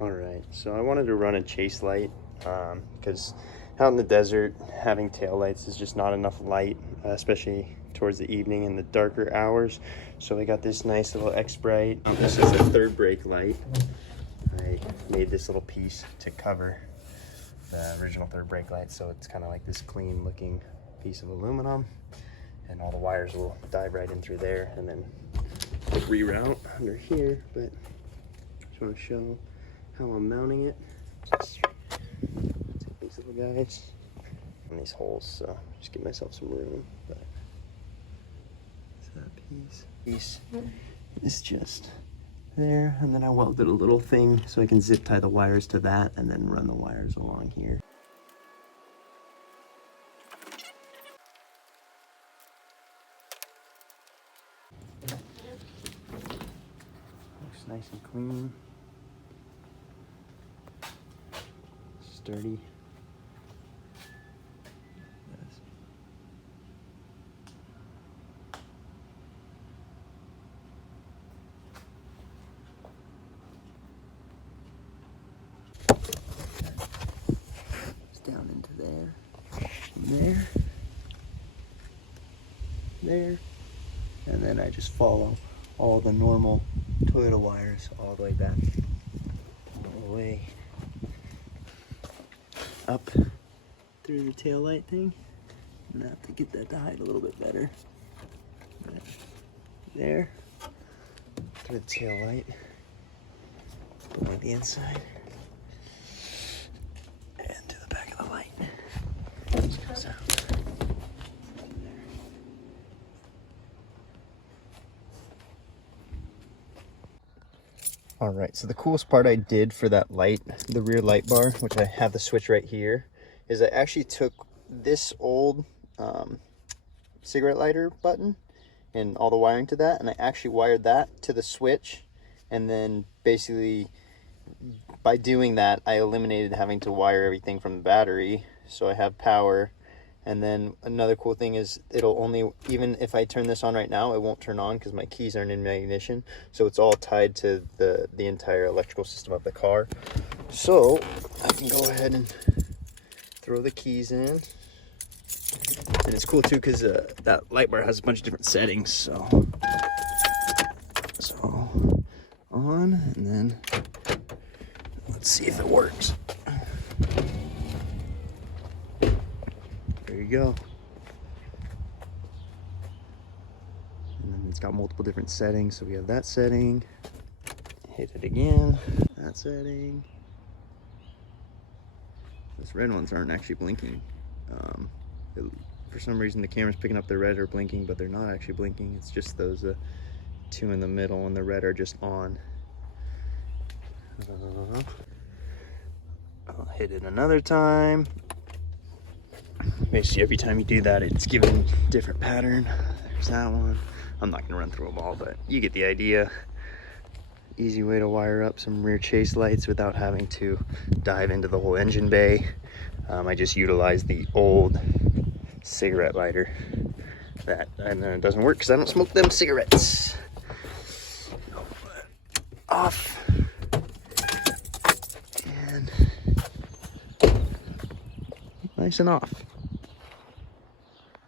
All right, so I wanted to run a chase light because out in the desert, having tail lights is just not enough light, especially towards the evening and the darker hours. So I got this nice little Xprite. This is a third brake light. I made this little piece to cover the original third brake light, so it's kind of like this clean looking piece of aluminum, and all the wires will dive right in through there and then reroute under here. But just want to show how I'm mounting it. Just take these little guys and these holes, so just give myself some room. But that piece is just there, and then I welded a little thing so I can zip tie the wires to that and then run the wires along here. Looks nice and clean, sturdy. Down into there, there, and then I just follow all the normal Toyota wires all the way back, all the way up through the tail light thing. I'm gonna have to get that to hide a little bit better. There, through the tail light, on the inside. All right, so the coolest part I did for that light, the rear light bar, which I have the switch right here, is I actually took this old cigarette lighter button and all the wiring to that, and I actually wired that to the switch, and then basically by doing that, I eliminated having to wire everything from the battery, so I have power. And then another cool thing is it'll only, even if I turn this on right now, it won't turn on because my keys aren't in my ignition. So it's all tied to the entire electrical system of the car. So I can go ahead and throw the keys in. And it's cool too because that light bar has a bunch of different settings. So on, and then let's see if it works. There you go. And then it's got multiple different settings. So we have that setting, hit it again, that setting. Those red ones aren't actually blinking. For some reason the camera's picking up the red are blinking, but they're not actually blinking. It's just those two in the middle, and the red are just on. I'll hit it another time. Basically every time you do that, it's giving a different pattern. There's that one. I'm not gonna run through them all, but you get the idea. Easy way to wire up some rear chase lights without having to dive into the whole engine bay. I just utilize the old cigarette lighter and then it doesn't work because I don't smoke them cigarettes. Off. And nice and off.